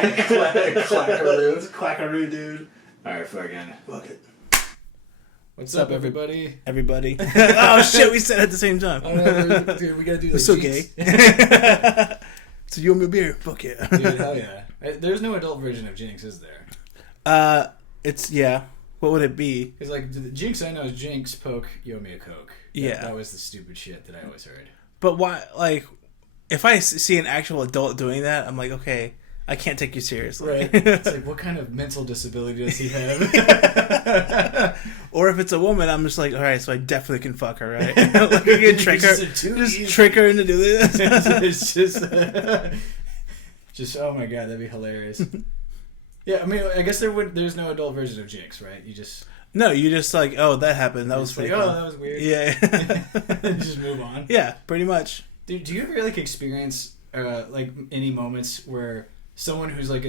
Clackaroo. It's Clackaroo, dude. Alright, fucking. Fuck it. What's up, everybody? Everybody. Oh, shit, we said it at the same time. Oh, no, dude, we gotta do this. We're so gay. So you owe me a beer? Fuck yeah. Dude, hell yeah. There's no adult version of Jinx, is there? It's, yeah. What would it be? Because, like, the Jinx I know is Jinx, poke, you owe me a Coke. Yeah. That was the stupid shit that I always heard. But why, like, if I see an actual adult doing that, I'm like, okay, I can't take you seriously. Right. It's like, what kind of mental disability does he have? Or if it's a woman, I'm just like, all right, so I definitely can fuck her, right? Like, you can trick her, just trick her into doing this. It's just, oh my god, that'd be hilarious. Yeah, I mean, I guess there's no adult version of Jinx, right? You just... No, you just like, oh, that happened. That was pretty like, cool. oh, that was weird. Yeah. Just move on. Yeah, pretty much. Dude, do you ever like experience like any moments where someone who's like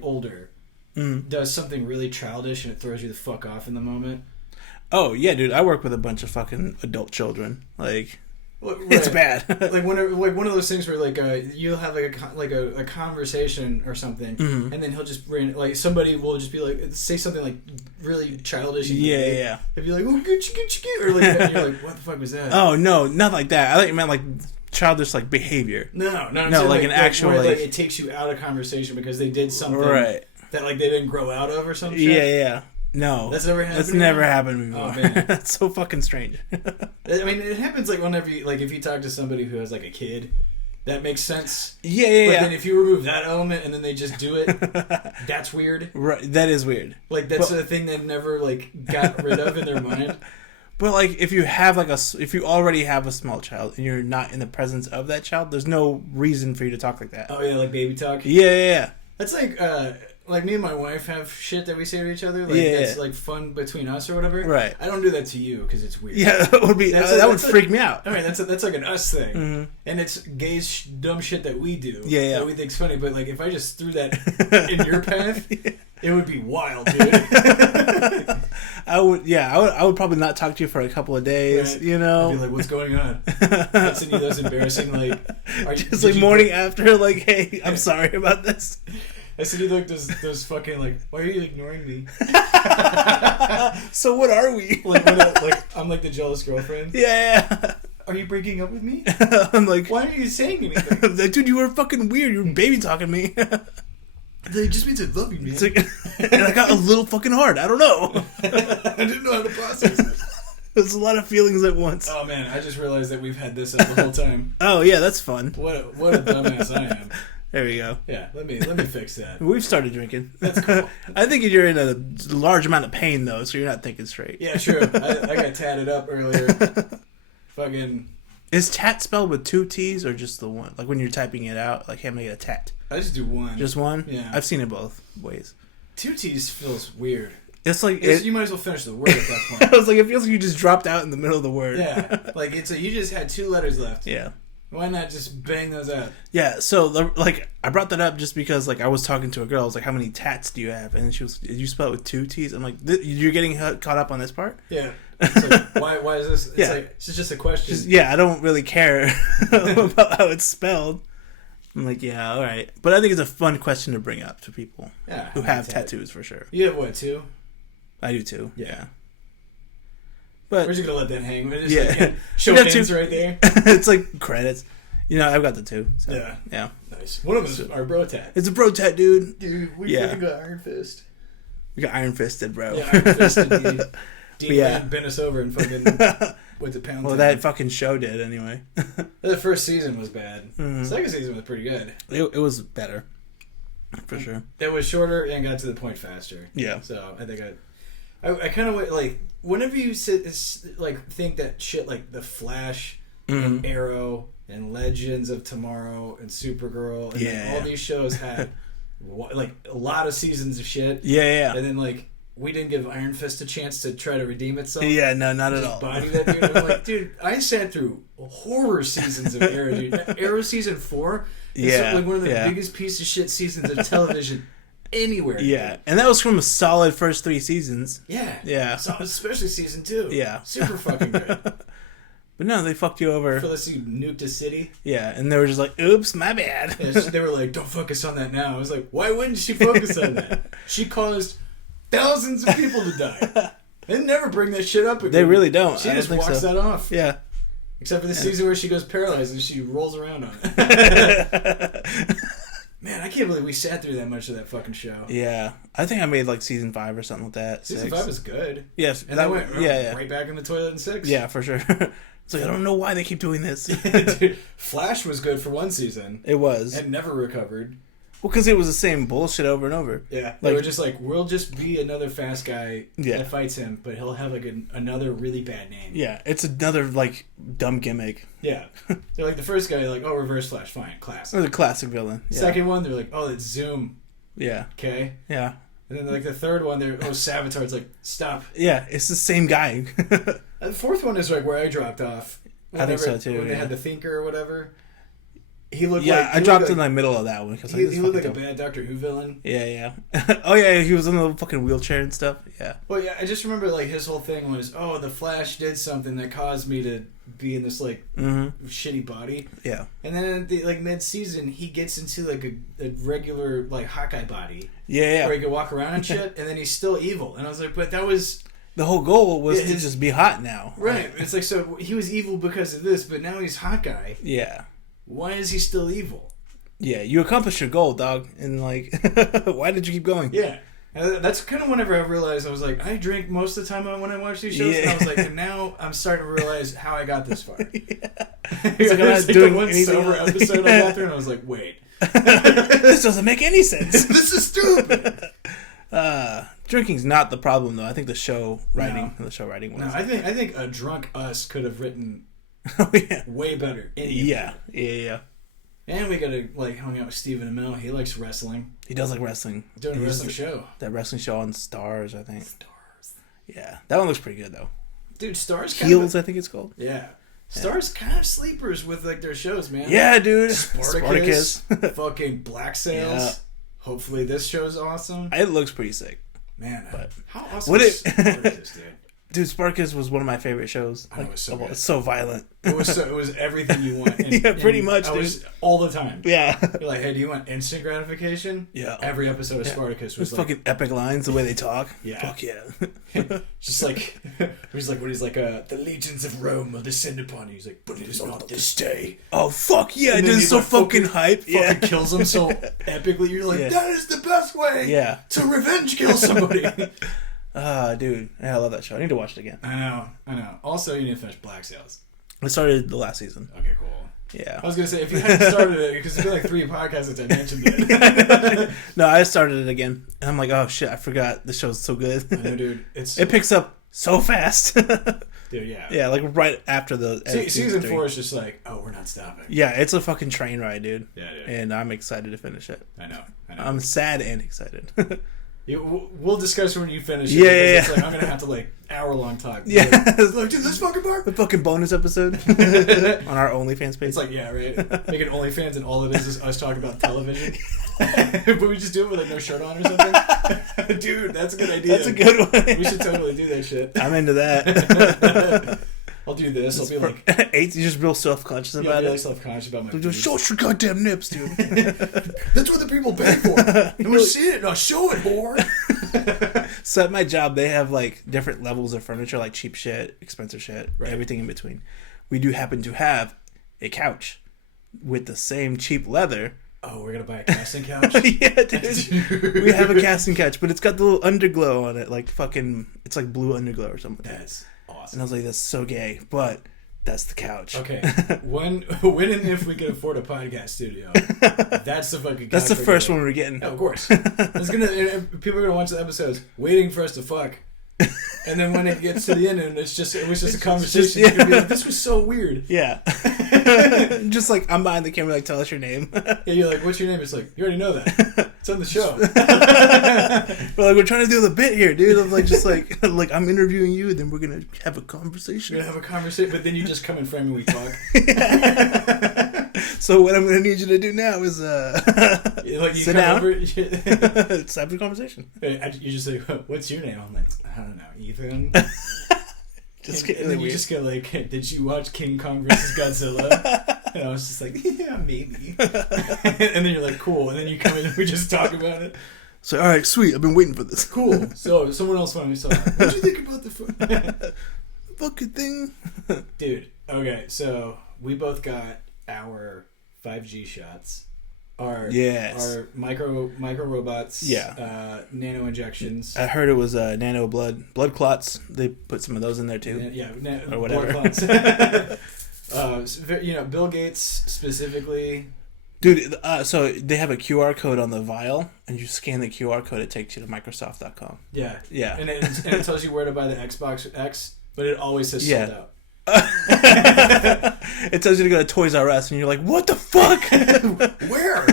older does something really childish and it throws you the fuck off in the moment? Oh yeah, dude. I work with a bunch of fucking adult children. Like, right. It's bad. Like one of those things where like you'll have like a conversation or something, and then he'll just like somebody will just be like say something like really childish. And yeah. He'll be like, oh, get or like, and you're like, what the fuck was that? Oh no, not like that. I thought you meant like childish like behavior. No, like an actual where, like it takes you out of conversation because they did something right that like they didn't grow out of or something. Yeah. No, that's never happened. That's never happened before. Oh man, that's so fucking strange. I mean, it happens like whenever you, like if you talk to somebody who has like a kid, that makes sense. Yeah. But then if you remove that element and then they just do it, that's weird. Right, that is weird. Like that's a thing they never like got rid of in their mind. But like if you already have a small child and you're not in the presence of that child, there's no reason for you to talk like that. Oh yeah, like baby talk. Yeah. That's like me and my wife have shit that we say to each other. Like that's like fun between us or whatever. Right. I don't do that to you because it's weird. Yeah, that would be that would freak me out. I mean, that's like an us thing, and it's gay dumb shit that we do. Yeah. That we think's funny. But like if I just threw that in your path, it would be wild, dude. I would probably not talk to you for a couple of days. Right. You know, I'd be like, what's going on? I'd send you those embarrassing like, just like morning after, like, hey, I'm sorry about this. I said you like those fucking like, why are you ignoring me? So what are we? like I'm like the jealous girlfriend. Yeah. Are you breaking up with me? I'm like, why aren't you saying anything? Like, dude, you were fucking weird. You were baby talking me. That just means I love you, man. Like, and I got a little fucking hard. I don't know. I didn't know how to process it. There's a lot of feelings at once. Oh man, I just realized that we've had this up the whole time. Oh yeah, that's fun. What a dumbass I am. There we go. Yeah, let me fix that. We've started drinking. That's cool. I think you're in a large amount of pain though, so you're not thinking straight. Yeah, true. I got tatted up earlier. Fucking. Is tat spelled with 2 T's or just the one? Like when you're typing it out, like, hey, I'm gonna get a tat. I just do one. Just one? Yeah. I've seen it both ways. 2 T's feels weird. It's like you might as well finish the word at that point. I was like, it feels like you just dropped out in the middle of the word. Yeah, like you just had 2 letters left. Yeah. Why not just bang those out? Yeah, so like I brought that up just because like I was talking to a girl. I was like, "How many tats do you have?" And she was, "Did you spell it with 2 T's?" I'm like, "You're getting caught up on this part?" Yeah. It's like, why is this? It's like it's just a question. I don't really care about how it's spelled. I'm like, yeah, all right, but I think it's a fun question to bring up to people who have tattoos for sure. You have what, 2? I do too. Yeah. But we're just gonna let that hang. We're just yeah, show hands right there. It's like credits. You know, I've got the 2. So, yeah. Nice. One of them is our bro tat. It's a bro tat, dude. Dude, we fucking got Iron Fist. We got Iron Fisted, bro. Yeah, Iron Fisted, dude. Dean bent us over and fucking went to pound. Well, that fucking show did anyway. The first season was bad. The second season was pretty good. It was better, for sure. It was shorter and got to the point faster. Yeah. So I think I kind of like whenever you think that shit like The Flash and Arrow and Legends of Tomorrow and Supergirl and all these shows had like a lot of seasons of shit. Yeah. And then like we didn't give Iron Fist a chance to try to redeem itself. Yeah, no, not at all. Body that dude. I'm like, dude, I sat through horror seasons of Arrow, dude. Arrow season 4 is like one of the biggest piece of shit seasons of television anywhere. Yeah, and that was from a solid first 3 seasons. Yeah. So, especially season 2. Yeah. Super fucking good. But no, they fucked you over. Felicity nuked a city. Yeah, and they were just like, oops, my bad. Yeah, they were like, don't focus on that now. I was like, why wouldn't she focus on that? She caused thousands of people to die. They never bring that shit up again. They really don't. She just walks that off. Yeah. Except for the season where she goes paralyzed and she rolls around on it. Man, I can't believe we sat through that much of that fucking show. Yeah. I think I made like season 5 or something like that. Season 5 was good. Yes. And that went right back in the toilet in 6. Yeah, for sure. It's like, I don't know why they keep doing this. Dude, Flash was good for one season. It was. And never recovered. Well, because it was the same bullshit over and over. Yeah. They were just like, we'll just be another fast guy that fights him, but he'll have like another really bad name. Yeah. It's another like dumb gimmick. Yeah. They're like, the first guy, like, oh, Reverse Flash, fine, classic. Or the classic villain. Yeah. Second one, they're like, oh, it's Zoom. Yeah. Okay. Yeah. And then like the third one, they're, oh, Savitar. It's like, stop. Yeah, it's the same guy. And the fourth one is like where I dropped off. I think so too. When they had the Thinker or whatever. He looked I dropped in the middle of that one. Cause he looked like a bad Doctor Who villain. Yeah. Oh yeah, he was in the fucking wheelchair and stuff. Yeah. Well, yeah, I just remember like his whole thing was, oh, the Flash did something that caused me to be in this like shitty body. Yeah. And then at the, like mid-season, he gets into like a regular like Hawkeye body. Yeah. Where he could walk around and shit, and then he's still evil. And I was like, but that was... The whole goal was to just be hot now. Right. It's like, so he was evil because of this, but now he's Hawkeye. Yeah. Why is he still evil? Yeah, you accomplished your goal, dog. And like, why did you keep going? Yeah. That's kind of whenever I realized, I was like, I drink most of the time when I watch these shows. Yeah. And I was like, and now I'm starting to realize how I got this far. Yeah. It's like I'm not doing one sober episode I got through, and I was like, wait. This doesn't make any sense. This is stupid. Drinking's not the problem, though. I think the show writing was. No, I think a drunk us could have written way better. Yeah. And we gotta like hung out with Stephen Amell. He likes wrestling. He does like wrestling. Doing a wrestling show. That wrestling show on Stars, I think. Stars. Yeah, that one looks pretty good though. Dude, Stars. Heels, I think it's called. Yeah. Stars kind of sleepers with like their shows, man. Yeah, dude. Spartacus. Fucking Black Sails. Yeah. Hopefully this show's awesome. It looks pretty sick. Man, but how awesome is Spartacus, dude? Dude, Spartacus was one of my favorite shows. I know, it was so good. It's so violent. It was everything you want. And, yeah, pretty much, dude. Was all the time. Yeah. You're like, hey, do you want instant gratification? Yeah. Every episode of Spartacus was like... fucking epic lines, the way they talk. Yeah. Fuck yeah. Just like... He's like, when he's like, the legions of Rome will descend upon you. He's like, but it is not this day. Oh, fuck yeah. Dude, it's so fucking hype. Fucking kills him so epically. You're like, that is the best way to revenge kill somebody. Dude, I love that show. I need to watch it again. I know. Also, you need to finish Black Sails. I started the last season. Okay, cool. Yeah. I was going to say, if you hadn't started it, because it's been like 3 podcasts since I mentioned it. No, I started it again. And I'm like, oh shit, I forgot. The show's so good. I know, dude. It picks up so fast. Dude, yeah. Yeah, like right after the... Season 4 is just like, oh, we're not stopping. Yeah, it's a fucking train ride, dude. Yeah, dude. And I'm excited to finish it. I know. I'm sad and excited. We'll discuss when you finish it. Yeah. It's like, I'm going to have to, like, hour-long talk. Yeah. Like, dude, this fucking part. The fucking bonus episode on our OnlyFans page. It's like, yeah, right? Make an OnlyFans and all it is us talking about television. But we just do it with, like, no shirt on or something. Dude, that's a good idea. That's a good one. We should totally do that shit. I'm into that. I'll do this. I'll be like... You're just real self-conscious about it. Yeah, really self-conscious about my boobs. Show us your goddamn nips, dude. That's what the people pay for. And we're seeing it. Now show it, whore. So at my job, they have, like, different levels of furniture, like cheap shit, expensive shit, everything in between. We do happen to have a couch with the same cheap leather. Oh, we're going to buy a casting couch? Yeah, dude. We have a casting couch, but it's got the little underglow on it, like fucking... It's like blue underglow or something. That's... awesome. And I was like, that's so gay, but that's the couch. Okay. When and if we can afford a podcast studio, that's the fucking couch. That's the first one we're getting. Yeah, of course. People are gonna watch the episodes waiting for us to fuck. And then when it gets to the end and it was just a conversation, you're gonna be like, this was so weird. Yeah. Just like, I'm behind the camera, like, tell us your name. Yeah, you're like, what's your name? It's like, you already know that. It's on the show. We're like, we're trying to do the bit here, dude. I'm like, just like I'm interviewing you, and then we're gonna have a conversation. We're gonna have a conversation, but then you just come in frame and we talk. So what I'm gonna need you to do now is like sit down. It's time for conversation. You just say, what's your name? I'm like, I don't know, Ethan. And then you just go like, did you watch King Kong versus Godzilla? And I was just like, yeah, maybe. And then you're like, cool. And then you come in and we just talk about it. So, all right, sweet. I've been waiting for this. Cool. So, someone else finally saw it. What do you think about the fucking thing? Dude, okay. So, we both got our 5G shots. Our micro robots. Yeah. Nano injections. I heard it was nano blood clots. They put some of those in there too. Or whatever. Blood clots. Bill Gates specifically. Dude, so they have a QR code on the vial, and you scan the QR code, it takes you to Microsoft.com. Yeah. Yeah. And it tells you where to buy the Xbox X, but it always says sold out. It tells you to go to Toys R Us, and you're like, what the fuck? Where?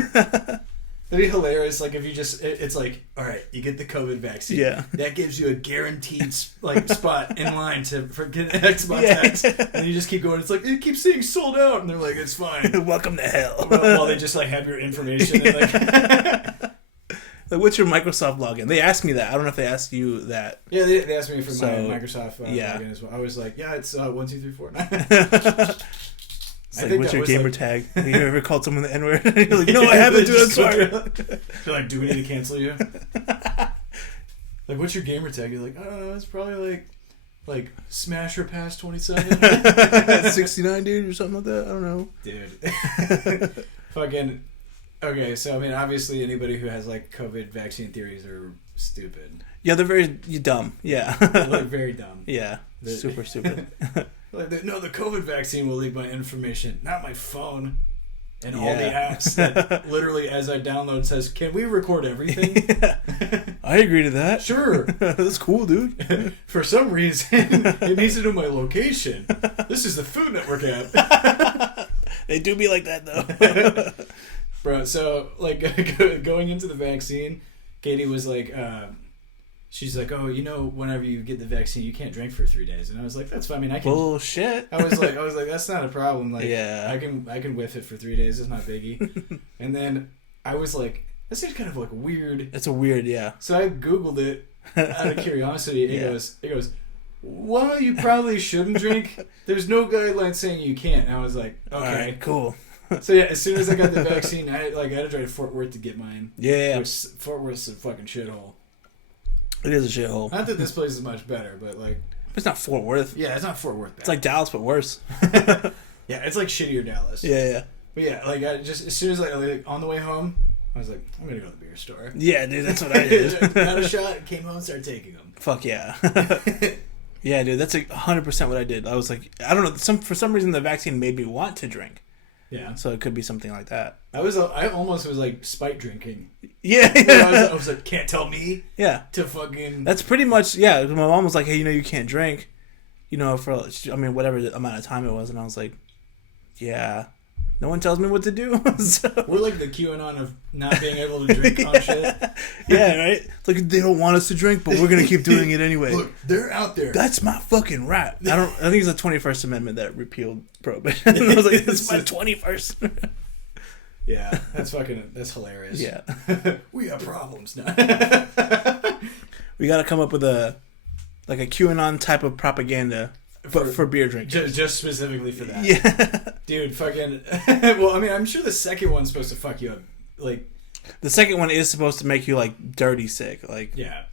That'd be hilarious. Like if you just, it's like, all right, you get the COVID vaccine. Yeah. That gives you a guaranteed spot in line for getting an Xbox X, and you just keep going. It's like it keeps saying sold out, and they're like, it's fine. Welcome to hell. While they just have your information. And like, what's your Microsoft login? They asked me that. I don't know if they asked you that. Yeah, they asked me for my Microsoft login as well. I was like, yeah, it's 1 2 3 4. It's like, what's your gamer tag? Have you ever called someone the N-word? You're like, no, I haven't, dude, I'm sorry. They're like, do we need to cancel you? Like, what's your gamer tag? You're like, I don't know, it's probably like Smasher Pass 27. 69, dude, or something like that. I don't know. Dude. Fucking... Okay, so, I mean, obviously anybody who has, COVID vaccine theories are stupid. Yeah, they're very dumb. Yeah. Very dumb. Yeah. Super stupid. No, the COVID vaccine will leave my information, not my phone. And all the apps that literally, as I download, says, can we record everything? I agree to that. Sure. That's cool, dude. For some reason, it needs to know my location. This is the Food Network app. They do be like that, though. Bro, so, going into the vaccine, Katie was like... she's like, oh, whenever you get the vaccine, you can't drink for 3 days. And I was like, that's fine. I mean, I can. Bullshit. I was like, that's not a problem. Yeah. I can whiff it for 3 days. It's not biggie. And then I was like, that seems kind of weird. It's a weird, yeah. So I Googled it out of curiosity. It goes, well, you probably shouldn't drink. There's no guideline saying you can't. And I was like, okay, all right, cool. So yeah, as soon as I got the vaccine, I had to drive to Fort Worth to get mine. Yeah. Which Fort Worth's a fucking shithole. It is a shithole. Not that this place is much better, but it's not Fort Worth. Yeah, it's not Fort Worth. It's like Dallas, but worse. Yeah, it's like shittier Dallas. Yeah. But yeah, I just as soon as on the way home, I was like, I'm gonna go to the beer store. Yeah, dude, that's what I did. Got a shot, came home, started taking them. Fuck yeah. Yeah, dude, that's 100% what I did. I was like, I don't know, for some reason the vaccine made me want to drink. Yeah. So it could be something like that. I almost was spite drinking. Yeah. I was like, can't tell me. Yeah. To fucking. That's pretty much, yeah. My mom was like, hey, you can't drink, for, whatever amount of time it was. And I was like, yeah. No one tells me what to do. So. We're like the QAnon of not being able to drink on shit. Yeah, right? It's like they don't want us to drink, but we're going to keep doing it anyway. Look, they're out there. That's my fucking right. I think it's the 21st Amendment that repealed prohibition. I was like, it's my 21st. Yeah, that's hilarious. Yeah. We have problems now. We got to come up with a QAnon type of propaganda. But for beer drinkers. Just specifically for that. Yeah. Dude, fucking... Well, I mean, I'm sure the second one's supposed to fuck you up. The second one is supposed to make you, dirty sick. Yeah.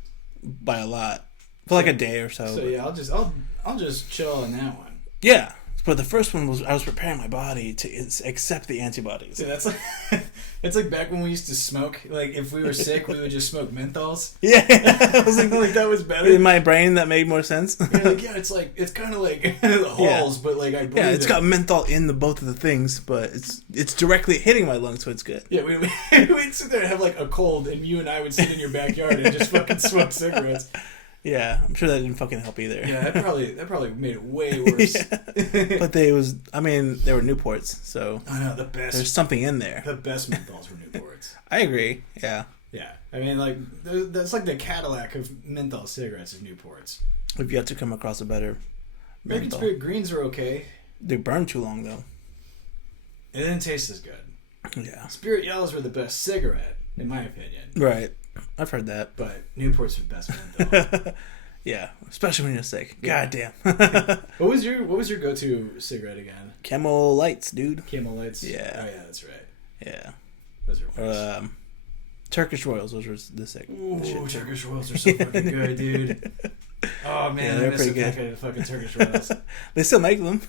By a lot. For, a day or so. So, yeah, I'll just chill on that one. Yeah. But the first one was I was preparing my body to accept the antibodies. Dude, that's it's like back when we used to smoke. If we were sick, we would just smoke menthols. Yeah. I was like that was better. In my brain, that made more sense. Yeah, it's kind of like the halls, but I breathe it's got menthol in both of the things, but it's directly hitting my lungs, so it's good. Yeah, we'd sit there and have a cold, and you and I would sit in your backyard and just fucking smoke cigarettes. Yeah, I'm sure that didn't fucking help either. Yeah, that probably made it way worse. Yeah. But they were Newports, so I know the best. There's something in there. The best menthols were Newports. I agree. Yeah. Yeah, I mean, that's the Cadillac of menthol cigarettes is Newports. We've yet to come across a better. American Spirit Greens are okay. They burn too long though. It didn't taste as good. Yeah. Spirit Yellows were the best cigarette, in my opinion. Right. I've heard that. But Newport's the best menthol. Yeah, especially when you're sick. Yeah. God damn. What was your go-to cigarette again? Camel Lights, dude. Camel Lights. Yeah. Oh yeah, that's right. Yeah. Those are nice. Turkish Royals, those were the sick. Ooh, the shit too. Turkish Royals are so fucking good, dude. Oh man, Yeah, they're I miss pretty a good. packet of fucking Turkish Royals. They still make them.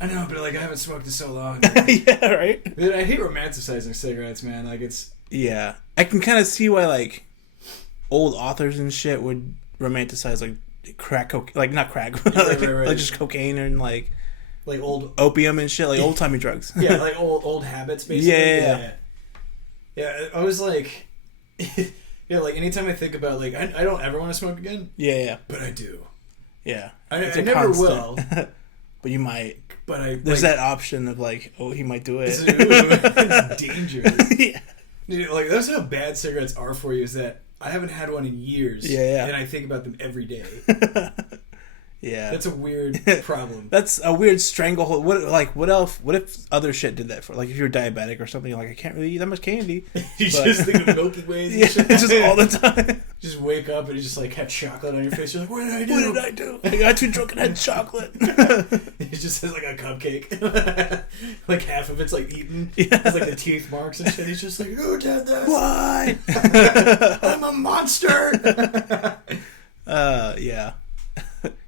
I know, but like I haven't smoked in so long. Yeah, right? Dude, I hate romanticizing cigarettes, man. Like it's Yeah. I can kind of see why, like, old authors and shit would romanticize, like, crack cocaine. Like, not crack, but like, right. like just cocaine and, like old opium and shit. Like, old-timey drugs. yeah, like old habits, basically. Yeah, I was like, yeah, like anytime I think about like I don't ever want to smoke again. Yeah. But I do. Yeah. I It's a never constant. will. But you might. But There's like, that option of, like, oh, he might do it. it's dangerous. Yeah. Dude, like that's how bad cigarettes are for you. Is that I haven't had one in years. Yeah. And I think about them every day. Yeah. That's a weird problem. That's a weird stranglehold. What else? What if other shit did that for? Like, if you're diabetic or something, you're like, I can't really eat that much candy. You just think of Milky Ways and Yeah, shit. just all the time. Just wake up and you just like have chocolate on your face. You're like, what did I do? What did I do? I got too drunk and had chocolate. It just has like a cupcake. Like half of it's like eaten. Yeah. Has like the teeth marks and shit. He's just like, who did this? Why? I'm a monster. Yeah.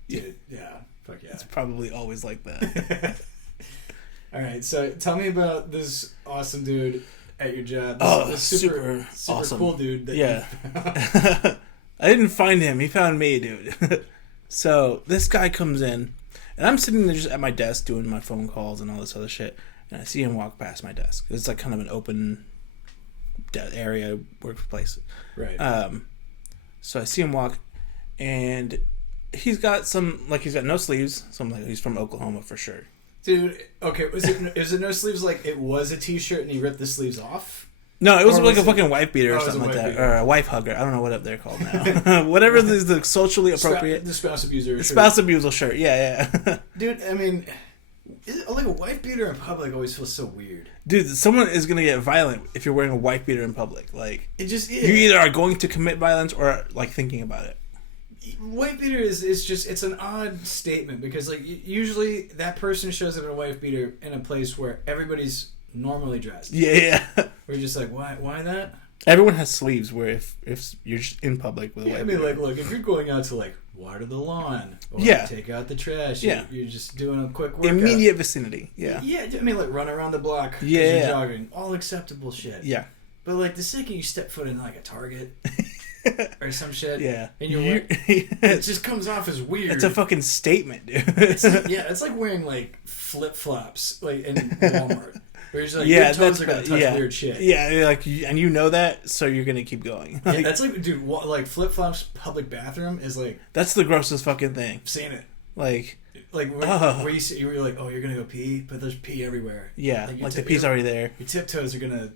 Dude, yeah. Fuck yeah. It's probably always like that. All right, so tell me about this awesome dude at your job. This super awesome. cool dude. That Yeah. I didn't find him. He found me, dude. So this guy comes in, and I'm sitting there just at my desk doing my phone calls and all this other shit, and I see him walk past my desk. It's like kind of an open area, workplace. Right. So I see him walk, and he's got no sleeves. So I'm like, he's from Oklahoma for sure. Dude, okay, is it no sleeves like it was a t-shirt and he ripped the sleeves off? No, it was Or like was a fucking wife beater or it was something a like wife that. beater. Or a wife hugger. I don't know what they're called now. Whatever is the socially appropriate. The spouse abuser shirt. Spouse abusal shirt. Yeah. Dude, I mean, like a wife beater in public always feels so weird. Dude, someone is going to get violent if you're wearing a wife beater in public. Like, It just is. you either are going to commit violence or, like, thinking about it. Wife beater is just, it's an odd statement because, like, usually that person shows up in a wife beater in a place where everybody's normally dressed. Yeah. Where you're just like, why that? Everyone has sleeves where if you're just in public with a Yeah, wife I mean, beater. like, look, if you're going out to, like, water the lawn or Yeah. take out the trash, Yeah. you're just doing a quick workout. Immediate vicinity. Yeah. Yeah, I mean, like, run around the block 'cause Yeah. you're jogging. All acceptable shit. Yeah. But, like, the second you step foot in, like, a Target or some shit, Yeah. and you're wearing, it just comes off as weird. It's a fucking statement, dude. It's like wearing, like, flip-flops, like, in Walmart. Where you're just like, Yeah, your toes that's are going to touch weird shit. Yeah, like, and you know that, so you're gonna keep going. Yeah, Like, that's like, dude, like, flip-flops public bathroom is, like, that's the grossest fucking thing. I've seen it. Like, Like, where you see, you're like, oh, you're going to go pee? But there's pee everywhere. yeah, Like, like the pee's already there. Your tiptoes are going to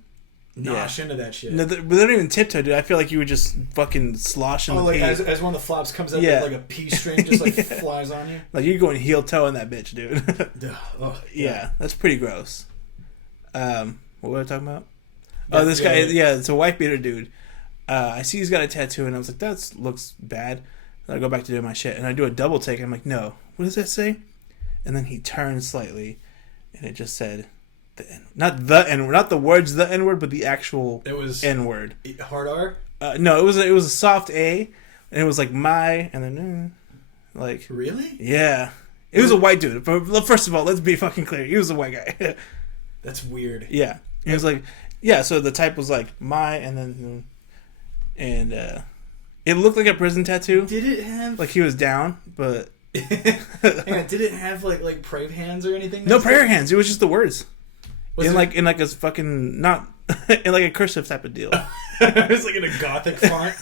nosh into that shit. No, but they don't even tiptoe, dude. I feel like you would just fucking slosh in the like pee. as one of the flops comes up, Yeah. like a pee string just like flies on you. Like you're going heel toe in that bitch, dude. Oh, Yeah, that's pretty gross. What were I talking about? Yeah, Oh, this guy. yeah. Yeah, it's a white beater dude. I see he's got a tattoo, and I was like, that looks bad. And I go back to doing my shit, and I do a double take. I'm like, no, what does that say? And then he turns slightly, and it just said, not the words the N word, but the actual It was N word. hard R. No, it was a soft A, and it was like my, and then like Really? yeah. It was a white dude. First of all, let's be fucking clear. He was a white guy. That's weird. Yeah. He was like, yeah, so the type was like my, and then, and it looked like a prison tattoo. Did it have Like he was down, but. Hang on, did it have like prayer hands or anything? No prayer hands. It was just the words. Was in it- like a fucking, not, in like a cursive type of deal. It was like in a gothic font.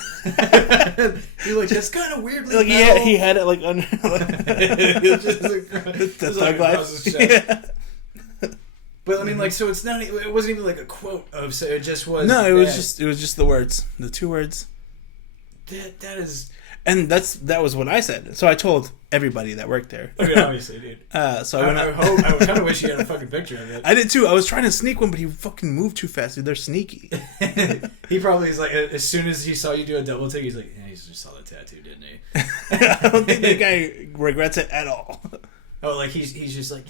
You're like, that's kind of weirdly Like metal. he had it like under. It was just like, the it was thug like life. across his chest. Yeah. But I mean, like, so it's not. It wasn't even like a quote of. So it just was. No, it was that. just the words, the two words. That is. And that was what I said. So I told everybody that worked there. I mean, obviously, dude. So I went I kind of wish you had a fucking picture of it. I did too. I was trying to sneak one, but he fucking moved too fast, dude. They're sneaky. He probably is like, as soon as he saw you do a double take, he's like, yeah, he just saw the tattoo, didn't he? I don't think the guy regrets it at all. Oh, like he's just like,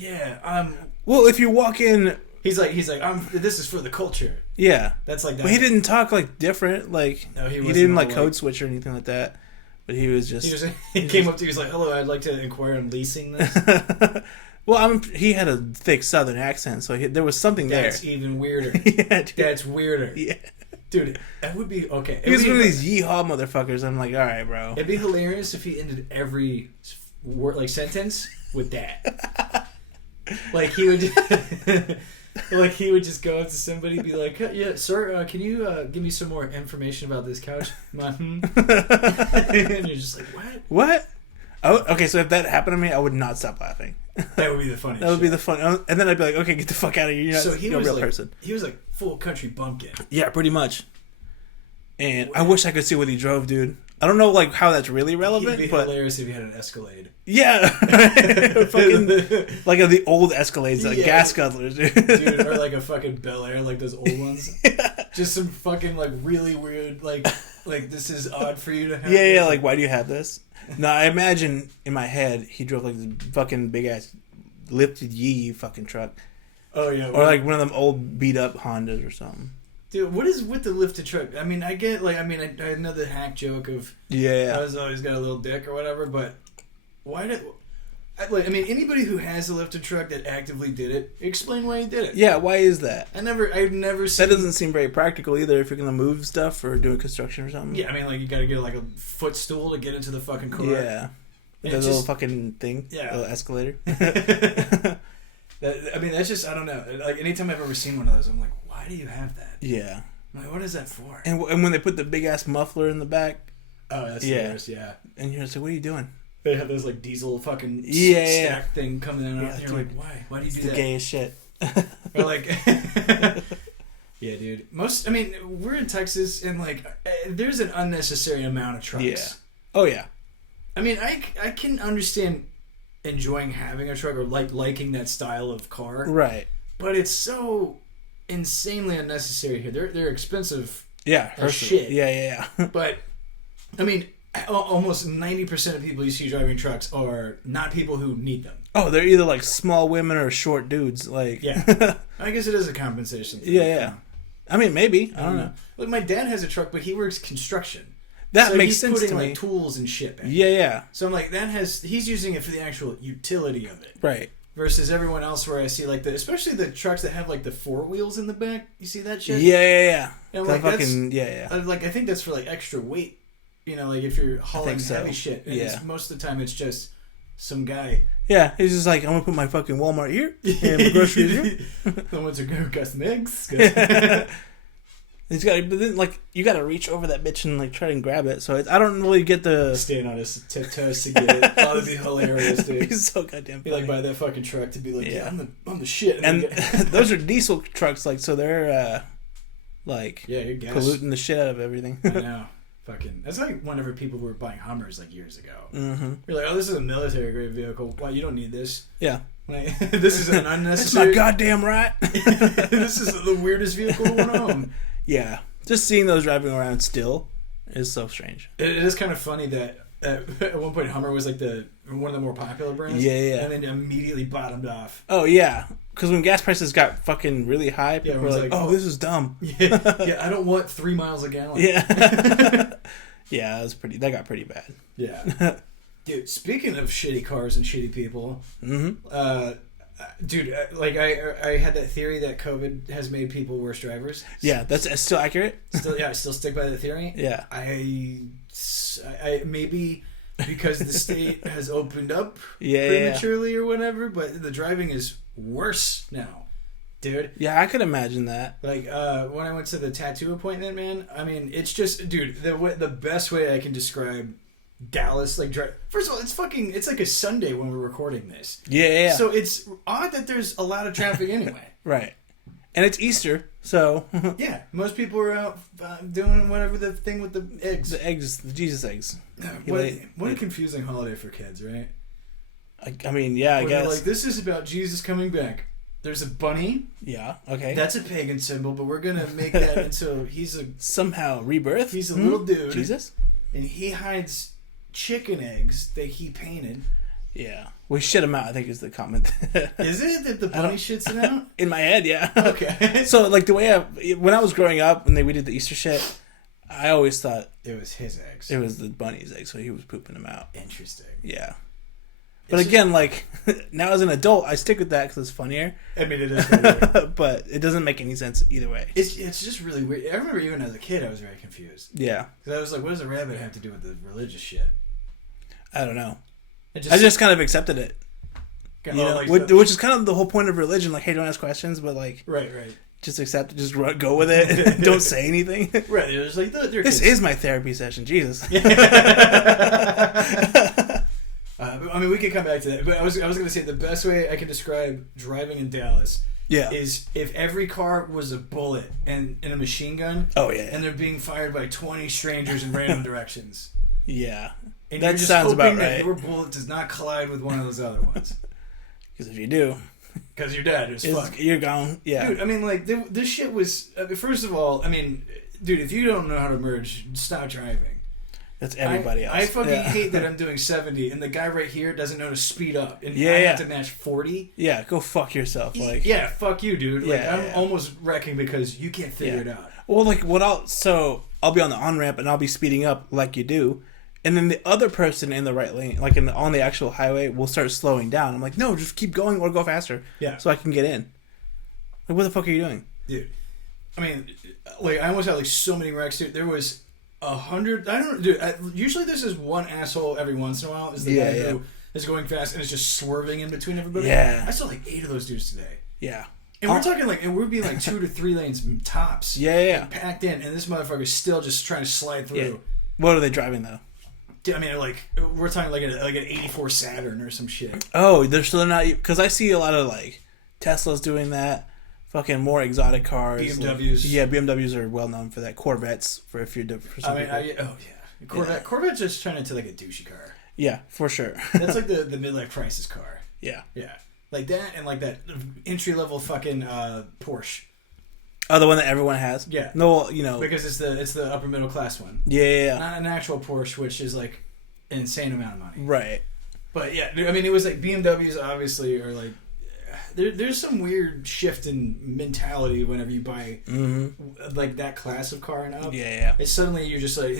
Well, if you walk in, he's like, this is for the culture. Yeah, that's like that. But he didn't talk like different. Like no, he didn't like code switch or anything like that. But he was just he came up to you. He's like, "Hello, I'd like to inquire on leasing this." Well, he had a thick Southern accent, so there was something there. That's even weirder. Yeah, dude. That's weirder. Yeah. Dude, that would be okay. He was one of these yeehaw motherfuckers. I'm like, all right, bro. It'd be hilarious if he ended every word, like sentence, with that. Like he would, like he would just go up to somebody and be like, "Yeah, sir, can you give me some more information about this couch?" And you're just like, "What? What?" Oh, okay. So if that happened to me, I would not stop laughing. That would be the funniest. That would be the fun. And then I'd be like, "Okay, get the fuck out of here. You're not so he a was real like, person." He was like full country bumpkin. Yeah, pretty much. And I wish I could see what he drove, dude. I don't know like how that's really relevant. It'd be hilarious if he had an Escalade. Yeah, fucking like the old Escalades, like gas guzzlers, dude, or like a fucking Bel Air, like those old ones. Yeah. Just some fucking like really weird, like this is odd for you to have. Yeah, yeah. Like, why do you have this? No, I imagine in my head he drove like this fucking big ass lifted yee fucking truck. Oh yeah, or like one of them old beat up Hondas or something. Dude, what is with the lifted truck? I mean, I get I know the hack joke of I was always got a little dick or whatever, but why did I mean anybody who has a lifted truck that actively did it, explain why he did it. Yeah, why is that? I've never seen that. Doesn't seem very practical either if you're gonna move stuff or doing construction or something. Yeah, I mean like you got to get like a footstool to get into the fucking car. Yeah, the little fucking thing. Yeah, little escalator. I mean that's just I don't know. Like anytime I've ever seen one of those, I'm like, why do you have that? Yeah. I'm like, what is that for? And when they put the big ass muffler in the back. Oh, that's the worst, yeah. And you're just like, what are you doing? They have those like diesel fucking stack thing coming in, and you're like, why? Why do you do that? The gayest shit. Or like, yeah, dude. I mean, we're in Texas, and like, there's an unnecessary amount of trucks. Yeah. Oh yeah. I mean, I can understand enjoying having a truck or liking that style of car, right? But it's so insanely unnecessary here. They're expensive. Yeah, as shit. Yeah. But I mean, almost 90% of people you see driving trucks are not people who need them. Oh, they're either like small women or short dudes. Like, yeah, I guess it is a compensation thing. Yeah. I mean, maybe I don't know. Look, my dad has a truck, but he works construction. That makes sense to me. He's putting like tools and shit back. Yeah. So I'm like, he's using it for the actual utility of it, right? Versus everyone else, where I see like especially the trucks that have like the 4 wheels in the back. You see that shit? Yeah. And like fucking like I think that's for like extra weight. You know, like if you're hauling heavy shit. And most of the time, it's just some guy. Yeah, he's just like, I'm gonna put my fucking Walmart here and my groceries here. The ones who got some eggs. He's got, but then like you got to reach over that bitch and like try and grab it. So I don't really get the staying on his tiptoes to get it. Oh, that'd be hilarious, dude. He's so goddamn. Be like by that fucking truck to be like, I'm the shit. And those are diesel trucks, like so they're like you're polluting the shit out of everything. I know. Fucking. That's like whenever people were buying Hummers like years ago. Mm-hmm. You're like, oh, this is a military grade vehicle. Why you don't need this? Yeah. Like, this is an unnecessary. That's not goddamn right. This is the weirdest vehicle to own. Yeah, just seeing those driving around still is so strange. It is kind of funny that at one point Hummer was like one of the more popular brands. Yeah. And then immediately bottomed off. Oh yeah, because when gas prices got fucking really high, people were like, "Oh, this is dumb." Yeah, I don't want 3 miles a gallon. Yeah. Yeah, that got pretty bad. Yeah. Dude, speaking of shitty cars and shitty people, dude, like I had that theory that COVID has made people worse drivers. Yeah, that's still accurate. I still stick by that theory. Yeah, I maybe because the state has opened up prematurely or whatever, but the driving is worse now, dude. Yeah, I could imagine that. Like when I went to the tattoo appointment, man. I mean, it's just, dude, the best way I can describe Dallas, like, first of all, it's like a Sunday when we're recording this. Yeah. So it's odd that there's a lot of traffic anyway. Right. And it's Easter, so. Yeah, most people are out doing whatever the thing with the eggs. The Jesus eggs. What a confusing holiday for kids, right? I mean, yeah, I guess. Like, this is about Jesus coming back. There's a bunny. Yeah, okay. That's a pagan symbol, but we're going to make that into, somehow rebirth. He's a little dude. Jesus. And he hides chicken eggs that he painted. Yeah. We shit him out, I think is the comment. Is it that the bunny shits it out? In my head, yeah. Okay. So, like, the way when I was growing up, when we did the Easter shit, I always thought it was his eggs. it was the bunny's eggs, so he was pooping them out. Interesting. Yeah. But again, like, now as an adult, I stick with that because it's funnier. I mean, it is funnier. But it doesn't make any sense either way. It's just really weird. I remember even as a kid, I was very confused. Yeah. Because I was like, what does a rabbit have to do with the religious shit? I don't know. I just kind of accepted it. You know, like which is kind of the whole point of religion. Like, hey, don't ask questions, but like... Right. Just accept it. Just go with it. Don't say anything. Right. It was like, this is my therapy session. Jesus. I mean, we could come back to that. But I was going to say the best way I can describe driving in Dallas is if every car was a bullet and a machine gun. Oh, yeah. And they're being fired by 20 strangers in random directions. Yeah. And that sounds about right. That your bullet does not collide with one of those other ones. Because if you do... Because you're dead as fuck. You're gone. Yeah. Dude, I mean, like, this shit was... first of all, I mean, dude, if you don't know how to merge, stop driving. That's everybody else. I fucking hate that I'm doing 70 and the guy right here doesn't know to speed up. And I have to match 40. Yeah, go fuck yourself. Like, yeah, fuck you, dude. Like, I'm almost wrecking because you can't figure it out. Well, like, I'll be on the on-ramp and I'll be speeding up like you do. And then the other person in the right lane, like on the actual highway, will start slowing down. I'm like, no, just keep going or go faster. Yeah. So I can get in. Like, what the fuck are you doing? Dude. I mean, like, I almost had, like, so many wrecks, dude. There was 100... I don't... Dude, usually this is one asshole every once in a while. Is the guy who is going fast and is just swerving in between everybody. Yeah. I saw, like, 8 of those dudes today. Yeah. And we're talking, like... And we're being, like, 2 to 3 lanes tops. Yeah. Like, packed in. And this motherfucker's still just trying to slide through. Yeah. What are they driving, though? I mean, like, we're talking like an 84 Saturn or some shit. Oh, they're still not... Because I see a lot of, like, Teslas doing that. Fucking more exotic cars. BMWs. Like, BMWs are well known for that. Corvettes, for some people. Corvette's just turned into, like, a douchey car. Yeah, for sure. That's like the midlife crisis car. Yeah. Yeah. Like that and, like, that entry-level fucking Porsche. Oh, the one that everyone has? Yeah. No, you know... Because it's the upper middle class one. Yeah. Not an actual Porsche, which is, like, an insane amount of money. Right. But, yeah, I mean, it was, like, BMWs obviously are, like... There's some weird shift in mentality whenever you buy, like, that class of car and up. Yeah. It's suddenly you're just like,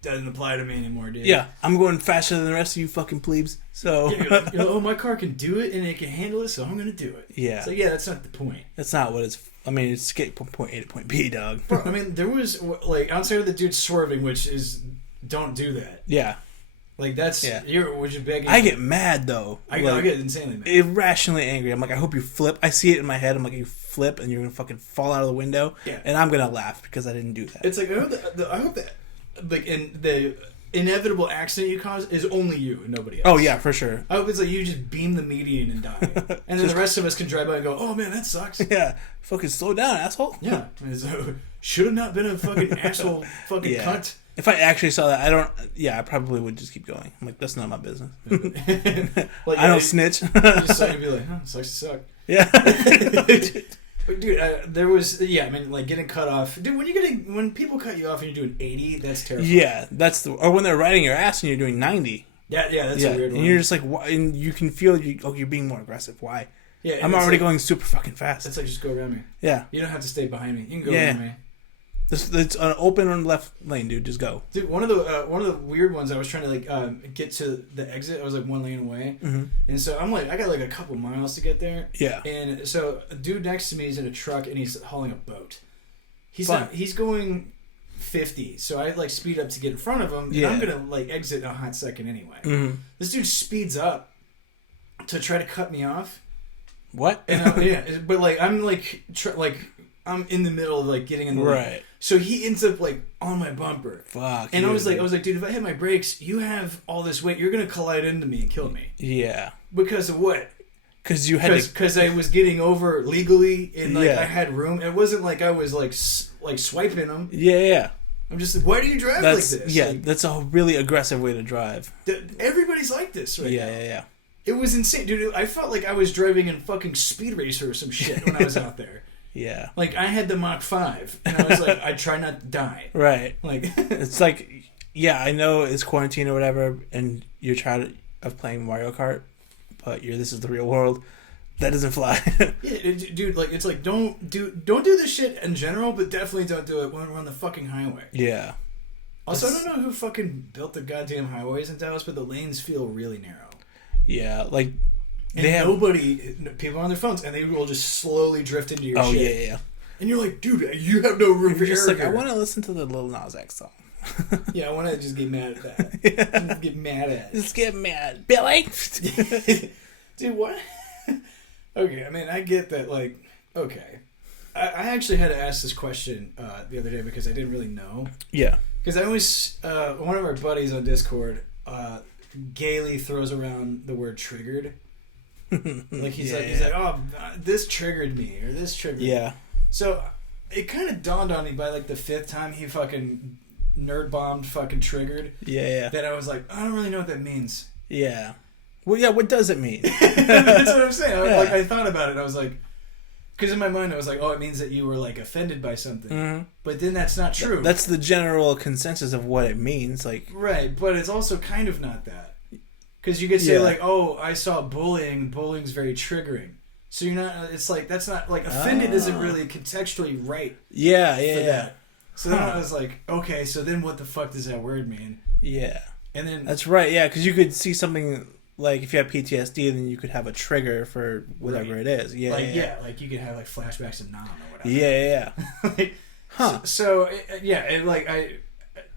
doesn't apply to me anymore, dude. Yeah, I'm going faster than the rest of you fucking plebes, so... You're like, oh, my car can do it and it can handle it, so I'm going to do it. Yeah. So, yeah, that's not the point. That's not what it's... I mean, it's get from point A to point B, dog. Bro, I mean, there was, like, outside of the dude swerving, which is, don't do that. Yeah. Like, that's, which is begging. I get mad, though. I get insanely mad. Irrationally angry. I'm like, I hope you flip. I see it in my head. I'm like, you flip and you're going to fucking fall out of the window. Yeah. And I'm going to laugh because I didn't do that. It's like, I hope that, like, in the inevitable accident you cause is only you and nobody else. Oh, yeah, for sure. I hope it's like you just beam the median and die. And then the rest of us can drive by and go, oh, man, that sucks. Yeah. Fucking slow down, asshole. Yeah. Should have not been a fucking asshole fucking cunt. If I actually saw that, I probably would just keep going. I'm like, that's not my business. Like, I don't snitch. You just suck and be like, sucks to suck. Yeah. But dude, there was, I mean, like, getting cut off. Dude, when people cut you off and you're doing 80, that's terrible. Yeah, or when they're riding your ass and you're doing 90. Yeah, that's a weird one. And you're just like, why? And you can feel you're being more aggressive. Why? Yeah, I'm already going super fucking fast. It's like, just go around me. Yeah. You don't have to stay behind me. You can go around me. It's an open left lane, dude. Just go. Dude, one of the weird ones, I was trying to, like, get to the exit. I was, like, 1 lane away. Mm-hmm. And so I'm like, I got, like, a couple miles to get there. Yeah. And so a dude next to me is in a truck and he's hauling a boat. He's going 50. So I, like, speed up to get in front of him. And I'm going to, like, exit in a hot second anyway. Mm-hmm. This dude speeds up to try to cut me off. What? And but, like, I'm, like, I'm in the middle of, like, getting in the lane. So he ends up, like, on my bumper. Fuck. And I was like, dude, if I hit my brakes, you have all this weight. You're gonna collide into me and kill me. Yeah. Because of what? Because you had because I was getting over legally and, like, I had room. It wasn't like I was, like swiping them. Yeah. I'm just like, why do you drive like this? Yeah, like, that's a really aggressive way to drive. Everybody's like this right now. Yeah. It was insane, dude. I felt like I was driving in fucking Speed Racer or some shit when I was out there. Yeah. Like, I had the Mach 5, and I was like, I try not to die. Right. Like, it's like, yeah, I know it's quarantine or whatever, and you're tired of playing Mario Kart, but this is the real world. That doesn't fly. Yeah, dude, like, it's like, don't do this shit in general, but definitely don't do it when we're on the fucking highway. Yeah. Also, I don't know who fucking built the goddamn highways in Dallas, but the lanes feel really narrow. Yeah, like, and people on their phones, and they will just slowly drift into your shit. Oh, yeah. And you're like, dude, you have no room for error. Just like, I want to listen to the Lil Nas X song. Yeah, I want to just get mad at that. Yeah. Just get mad at it. Just get mad. Billy! Dude, what? Okay, I mean, I get that, like, okay. I actually had to ask this question the other day because I didn't really know. Yeah. Because I always, one of our buddies on Discord gaily throws around the word triggered. Like, he's like, oh, this triggered me, or this triggered me. Yeah. So, it kind of dawned on me by, like, the 5th time he fucking nerd bombed fucking triggered. Yeah. That I was like, I don't really know what that means. Yeah. Well, yeah, what does it mean? That's what I'm saying. Like, I thought about it. I was like, because in my mind I was like, oh, it means that you were like offended by something. Mm-hmm. But then that's not true. That's the general consensus of what it means. Like, right, but it's also kind of not that. Because you could say like, oh, I saw bullying. Bullying's very triggering. So you're not. It's like that's not like offended isn't really contextually right. Yeah. So then I was like, okay, so then what the fuck does that word mean? Yeah. And then that's right. Yeah, because you could see something. Like, if you have PTSD, then you could have a trigger for whatever it is. Yeah, like, like, you could have, like, flashbacks to Nam or whatever. Yeah. Like, So like, I...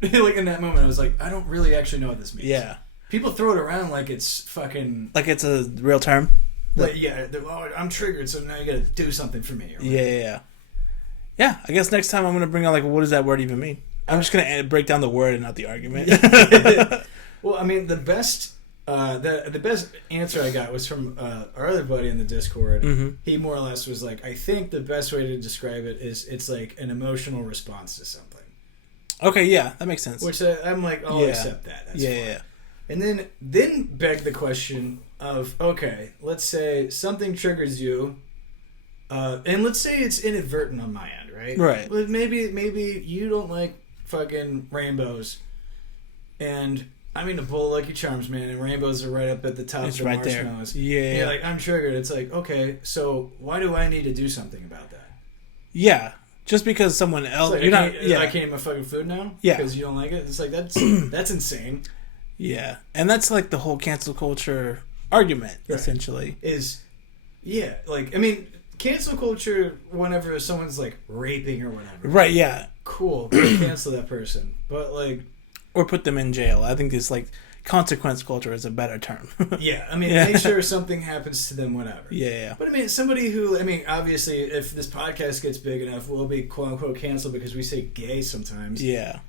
Like, in that moment, I was like, I don't really actually know what this means. Yeah. People throw it around like it's fucking... Like it's a real term? Like, yeah, I'm triggered, so now you gotta do something for me. Yeah. Yeah, I guess next time I'm gonna bring out, like, what does that word even mean? I'm just gonna break down the word and not the argument. Well, I mean, the best answer I got was from our other buddy in the Discord. Mm-hmm. He more or less was like, I think the best way to describe it is it's like an emotional response to something. Okay, yeah, that makes sense. Which I'm like, I'll accept that. That's fine. Yeah. And then beg the question of, okay, let's say something triggers you, and let's say it's inadvertent on my end, right? Right. But maybe you don't like fucking rainbows, and I mean, a bowl Lucky Charms, man, and rainbows are right up at the top of the right marshmallows. There. Yeah. You're like, I'm triggered. It's like, okay, so why do I need to do something about that? Yeah. Just because someone else... Like, I can't eat my fucking food now? Yeah. Because you don't like it? It's like, that's insane. Yeah. And that's like the whole cancel culture argument, essentially. Yeah. Like, I mean, cancel culture, whenever someone's like raping or whatever. Right, yeah. Cool. Cancel that person. But like... Or put them in jail. I think it's like consequence culture is a better term. Yeah, I mean, make sure something happens to them, whatever. Yeah. But I mean, somebody who, I mean, obviously, if this podcast gets big enough, we'll be quote unquote canceled because we say gay sometimes. Yeah.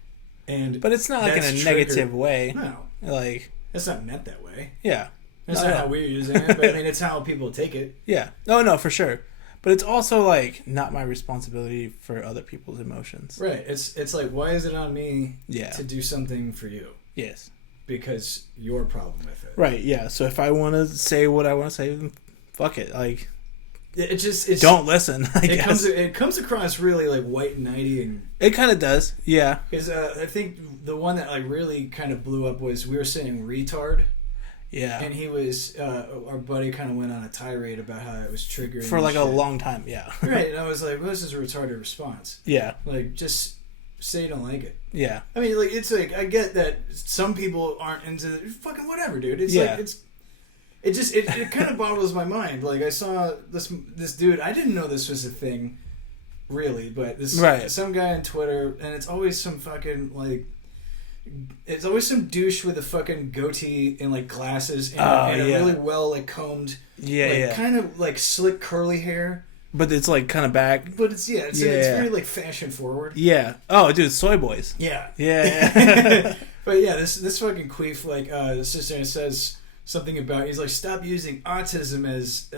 But it's not like in a negative way. No. Like, it's not meant that way. Yeah. That's not how we're using it, but I mean, it's how people take it. Yeah. No, for sure. But it's also like not my responsibility for other people's emotions. Right. It's like, why is it on me to do something for you? Yes. Because your problem with it. Right, yeah. So if I want to say what I want to say, then fuck it. Like, it's don't listen. It comes across really like white knighty, and it kind of does. Yeah. Because I think the one that like really kind of blew up was we were saying retard. Yeah. And he was, our buddy kind of went on a tirade about how it was triggering. For like a long time, yeah. Right, and I was like, well, this is a retarded response. Yeah. Like, just say you don't like it. Yeah. I mean, like, it's like, I get that some people aren't into fucking whatever, dude. It's like, it kind of boggles my mind. Like, I saw this dude, I didn't know this was a thing, really, but some guy on Twitter, and it's always some fucking, like, it's always some douche with a fucking goatee and like glasses and a really well like combed, kind of like slick curly hair. But it's like kind of back. But it's very like fashion forward. Yeah. Oh, dude, soy boys. Yeah. Yeah. But yeah, this fucking queef like the sister says something about he's like stop using autism as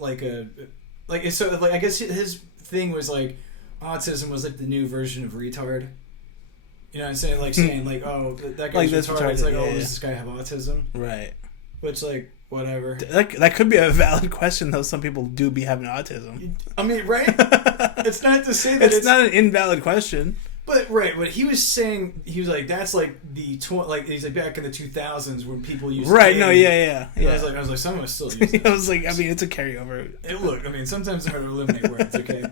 I guess his thing was like autism was like the new version of retard. You know what I'm saying? Like saying like, oh, that guy's like retarded. It's like, does this guy have autism? Right. Which like, whatever. That could be a valid question though. Some people do be having autism. I mean, right? It's not to say that it's not an invalid question. But he was saying, he was like, that's like like he's like back in the 2000s when people used right. to No, yeah. I was like, some of us still use it. I was like, I mean, it's a carryover. Look, I mean, sometimes it's hard to eliminate words. Okay.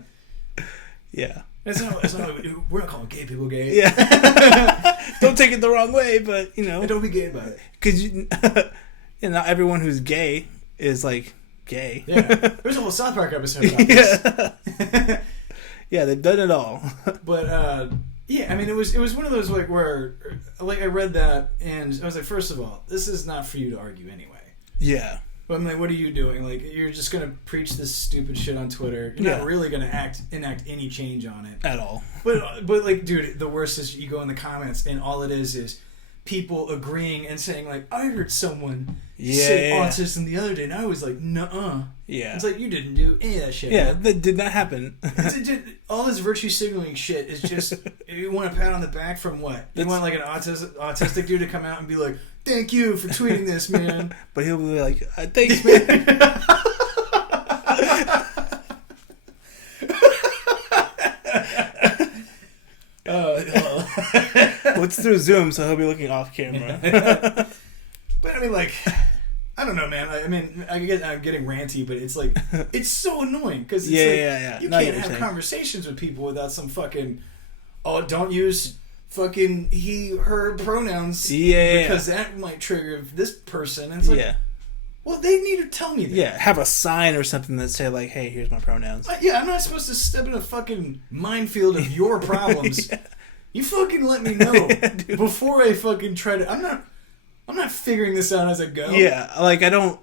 Yeah. It's not like, we're not calling gay people gay. Yeah. Don't take it the wrong way, but And don't be gay about it. Because not everyone who's gay is like gay. Yeah. There's a whole South Park episode about this. Yeah, they've done it all. But yeah, I mean, it was one of those like where like I read that and I was like, first of all, this is not for you to argue anyway. Yeah. But I'm like, what are you doing? Like, you're just gonna preach this stupid shit on Twitter. You're not really gonna enact any change on it At all. But like, dude, the worst is you go in the comments and all it is people agreeing and saying like, I heard someone say autism the other day and I was like, nuh-uh. Yeah. It's like, you didn't do any of that shit. Yeah, man. that did not happen. All this virtue signaling shit is just, you want a pat on the back from what? You want like an autistic dude to come out and be like, thank you for tweeting this, man. But he'll be like, thanks, man. Well, it's through Zoom, so he'll be looking off camera. But I mean, like, I don't know, man. I mean, I guess I'm getting ranty, but it's like, it's so annoying because you can't have conversations with people without some fucking, don't use fucking he, her pronouns because that might trigger this person. And it's like, well, they need to tell me that. Yeah, have a sign or something that say like, hey, here's my pronouns. I'm not supposed to step in a fucking minefield of your problems. You fucking let me know before I fucking try to. I'm not figuring this out as I go. Yeah, like I don't.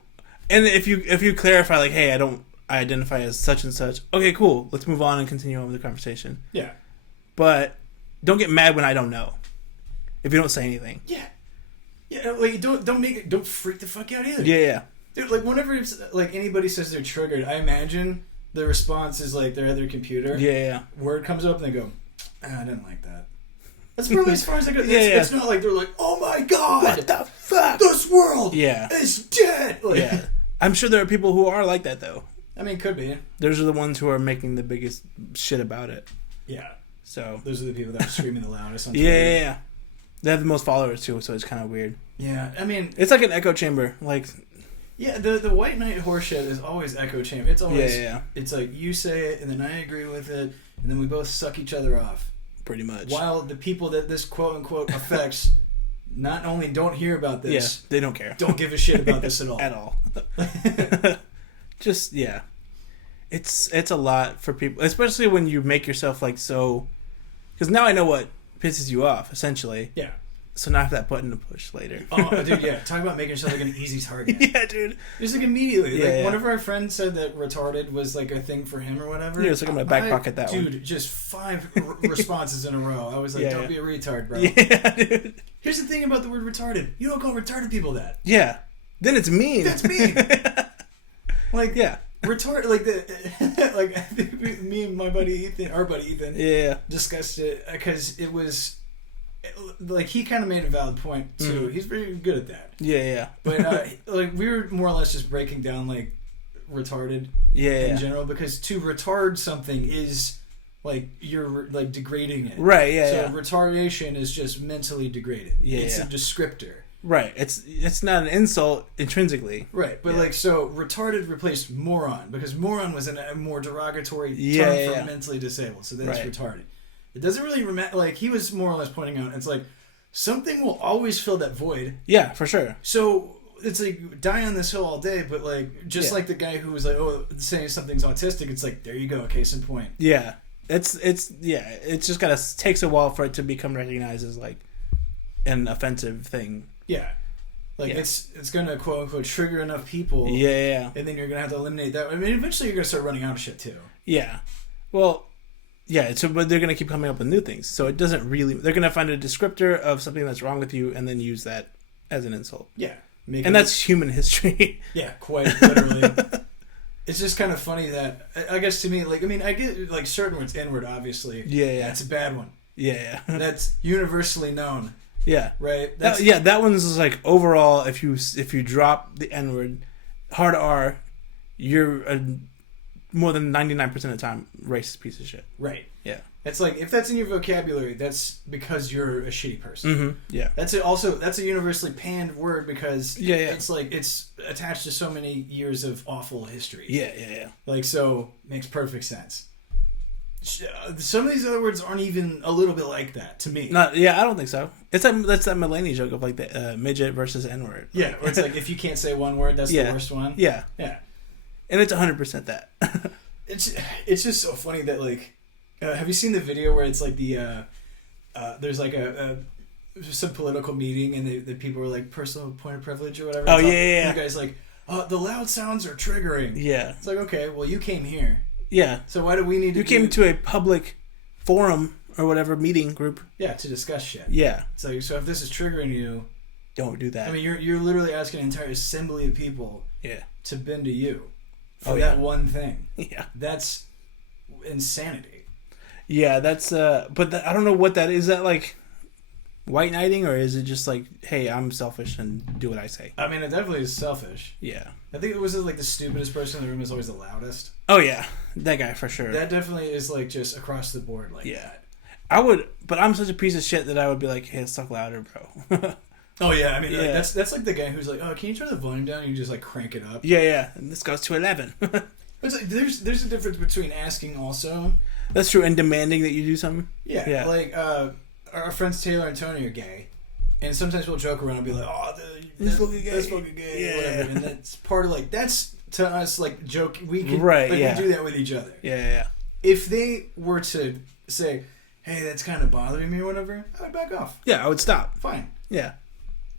And if you clarify like, hey, I identify as such and such. Okay, cool. Let's move on and continue on with the conversation. Yeah. But don't get mad when I don't know. If you don't say anything. Yeah. Yeah. Like don't freak the fuck out either. Yeah. Dude, like whenever it's like anybody says they're triggered, I imagine the response is like they're at their computer. Yeah. Word comes up and they go, I didn't like that. That's probably as far as I go. It's not like they're like, oh my god, what the fuck? This world is dead. Like, I'm sure there are people who are like that though. I mean, could be. Those are the ones who are making the biggest shit about it. Yeah. So those are the people that are screaming the loudest on Twitter. Yeah. They have the most followers too, so it's kind of weird. Yeah, I mean, it's like an echo chamber. Like, yeah, the white knight horseshit is always echo chamber. It's always It's like you say it, and then I agree with it, and then we both suck each other off. Pretty much. While the people that this quote unquote affects not only don't hear about this, they don't care. Don't give a shit about this at all. At all. Just it's a lot for people, especially when you make yourself like so. Because now I know what pisses you off, essentially. Yeah. So now I have that button to push later. Oh, dude, yeah. Talk about making yourself like an easy target. Yeah, dude. Just like immediately. Like, whenever our friend said that retarded was like a thing for him or whatever. Yeah, it's like in my back pocket that one. Dude, just 5 responses in a row. I was like, don't be a retard, bro. Yeah, dude. Here's the thing about the word retarded. You don't call retarded people that. Yeah. Then it's mean. That's mean. Like, retarded, like like I think me and my buddy Ethan, our buddy Ethan, discussed it because it was like he kind of made a valid point too. He's very good at that. Yeah. But like we were more or less just breaking down like retarded in general because to retard something is like you're like degrading it. Right. So retardation is just mentally degraded. It's a descriptor. Right. It's not an insult intrinsically. Right. But like so retarded replaced moron because moron was a more derogatory term for mentally disabled. So that's retarded. It doesn't really like he was more or less pointing out it's like something will always fill that void. Yeah, for sure. So it's like die on this hill all day, but like just like the guy who was like, oh, saying something's autistic, it's like there you go, case in point. Yeah. It's just takes a while for it to become recognized as like an offensive thing. Yeah. Like it's gonna quote unquote trigger enough people. Yeah. And then you're gonna have to eliminate that. I mean eventually you're gonna start running out of shit too. Yeah. Well, yeah, so but they're gonna keep coming up with new things. So it doesn't really they're gonna find a descriptor of something that's wrong with you and then use that as an insult. Yeah. And that's human history. Yeah, quite literally. It's just kind of funny that I guess to me, like I mean, I get like certain words N-word, obviously. Yeah. That's a bad one. Yeah. That's universally known. Yeah. Right. That one's like overall. If you drop the N-word, hard R, you're more than 99% of the time, racist piece of shit. Right. Yeah. It's like, if that's in your vocabulary, that's because you're a shitty person. Mm-hmm. Yeah. That's a universally panned word because yeah. it's like, it's attached to so many years of awful history. Yeah. Like, so, makes perfect sense. Some of these other words aren't even a little bit like that to me. I don't think so. It's like that's that Mulaney joke of like the midget versus N-word. Yeah, where it's like if you can't say one word, that's the worst one. Yeah, and it's 100% that. It's just so funny that like, have you seen the video where it's like the there's like some political meeting and the people were like personal point of privilege or whatever. Oh yeah. And the guy's like, the loud sounds are triggering. Yeah, it's like, okay, well you came here. Yeah. So why do we need to? You came to a public forum or whatever meeting group. Yeah, to discuss shit. Yeah. So if this is triggering you, don't do that. I mean, you're literally asking an entire assembly of people. Yeah. To bend to you for that one thing. Yeah. That's insanity. Yeah, that's but I don't know what that is. Is that like white knighting, or is it just like, hey, I'm selfish and do what I say? I mean, it definitely is selfish. Yeah. I think it was like the stupidest person in the room is always the loudest. Oh yeah, that guy for sure. That definitely is like just across the board like that. I would, but I'm such a piece of shit that I would be like, hey, let's talk louder, bro. Oh yeah, I mean that's like the guy who's like, oh, can you turn the volume down? And you just like crank it up. Yeah, and this goes to 11. It's like, there's a difference between asking also. That's true, and demanding that you do something. Yeah. Like our friends Taylor and Tony are gay, and sometimes we'll joke around and be like, oh, that's fucking gay, yeah. whatever. And that's part of like that's to us like joke. We can we do that with each other. Yeah. If they were to say, hey, that's kind of bothering me or whatever, I would back off. Yeah, I would stop. Fine. Yeah.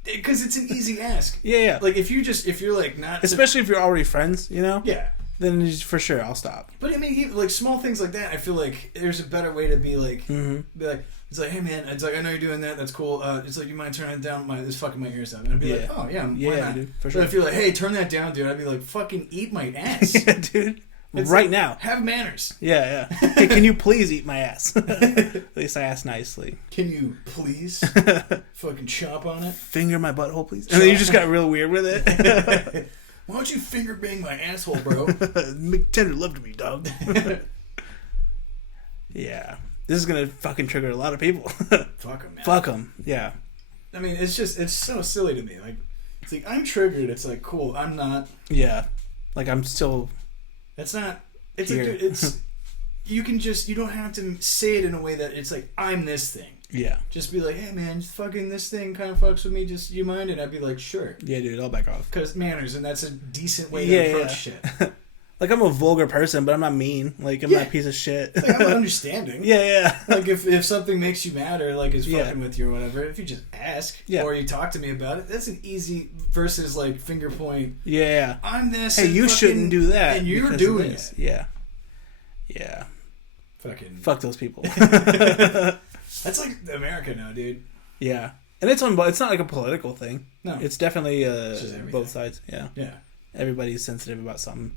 Because it's an easy ask. Yeah. Like if you're like not, especially if you're already friends, you know. Yeah. Then for sure I'll stop. But I mean, even, like small things like that, I feel like there's a better way to be like, be like, it's like, hey man, it's like, I know you're doing that. That's cool. It's like, you mind turning it down? It's fucking my ears up. And I'd be like, oh yeah, why not? Dude, for sure. But if you're like, hey, turn that down, dude, I'd be like, fucking eat my ass, yeah, dude. It's right like, now. Have manners. Yeah. Hey, can you please eat my ass? At least I asked nicely. Can you please fucking chomp on it? Finger my butthole, please. And then you just got real weird with it. Why don't you finger bang my asshole, bro? Make tender love to me, dog. Yeah. This is gonna fucking trigger a lot of people. Fuck them, man. Fuck them. Yeah. I mean, it's so silly to me. Like, it's like, I'm triggered. It's like, cool, I'm not. Yeah. Like, I'm still. That's not. It's here. like, it's. You don't have to say it in a way that it's like, I'm this thing. Yeah. Just be like, hey man, fucking this thing kind of fucks with me. Just, you mind? And I'd be like, sure. Yeah, dude, I'll back off. Because manners, and that's a decent way to approach shit. Like, I'm a vulgar person, but I'm not mean. Like, I'm not a piece of shit. Like, I'm understanding. Yeah. Like, if something makes you mad or, like, is fucking with you or whatever, if you just ask or you talk to me about it, that's an easy versus, like, finger point. Yeah. I'm this. Hey, you shouldn't do that. And you're doing it. Yeah. Fucking. Fuck those people. That's, like, America now, dude. Yeah. And it's not like a political thing. No. It's definitely both sides. Yeah. Everybody's sensitive about something.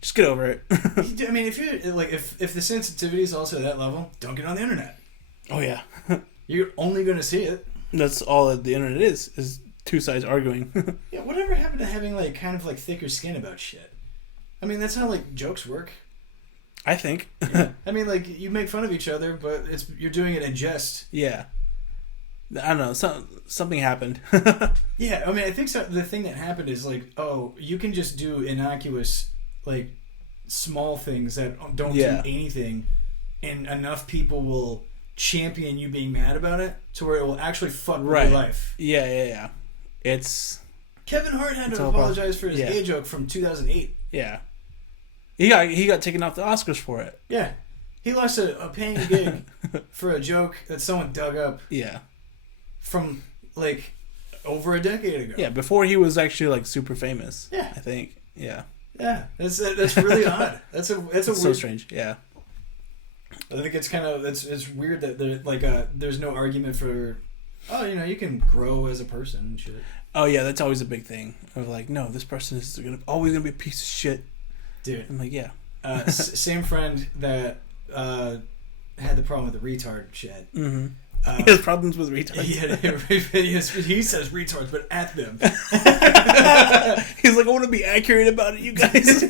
Just get over it. I mean, if you're like, if the sensitivity is also at that level, don't get on the internet. Oh yeah, you're only going to see it. That's all the internet is two sides arguing. Yeah, whatever happened to having like kind of like thicker skin about shit? I mean, that's how like jokes work. I think. Yeah. I mean, like you make fun of each other, but you're doing it in jest. Yeah. I don't know. Something happened. Yeah, I mean, I think the thing that happened is like, oh, you can just do innocuous, like, small things that don't do anything, and enough people will champion you being mad about it to where it will actually fuck with your life. Yeah. It's... Kevin Hart had to apologize for his gay joke from 2008. Yeah. He got taken off the Oscars for it. Yeah. He lost a paying gig for a joke that someone dug up. Yeah. From, like, over a decade ago. Yeah, before he was actually, like, super famous. Yeah. I think. Yeah. Yeah. That's really odd. That's weird... so strange. Yeah. I think it's kind of... It's weird that there's no argument for... Oh, you can grow as a person and shit. Oh, yeah, that's always a big thing. Of like, no, this person is always going to be a piece of shit. Dude. I'm like, yeah. Same friend that had the problem with the retard shit. Mm-hmm. He has problems with retards. He says retards, but at them. He's like, I want to be accurate about it, you guys.